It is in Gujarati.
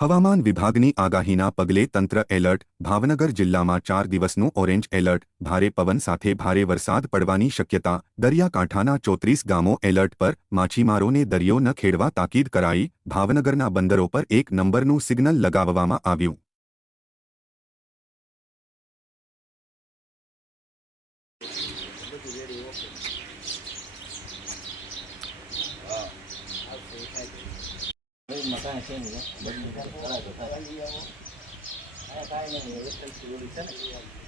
હવામાન વિભાગની આગાહીના પગલે તંત્ર એલર્ટ, ભાવનગર જિલ્લામાં ચાર દિવસનું ઓરેન્જ એલર્ટ, ભારે પવન સાથે ભારે વરસાદ પડવાની શક્યતા, દરિયાકાંઠાના ચોત્રીસ ગામો એલર્ટ પર, માછીમારોને દરિયો ન ખેડવા તાકીદ કરાઈ, ભાવનગરના બંદરો પર એક નંબરનું સિગ્નલ લગાવવામાં આવ્યું. મકાન છે ને બદલી કરાય તો થાય કાંઈ નહીં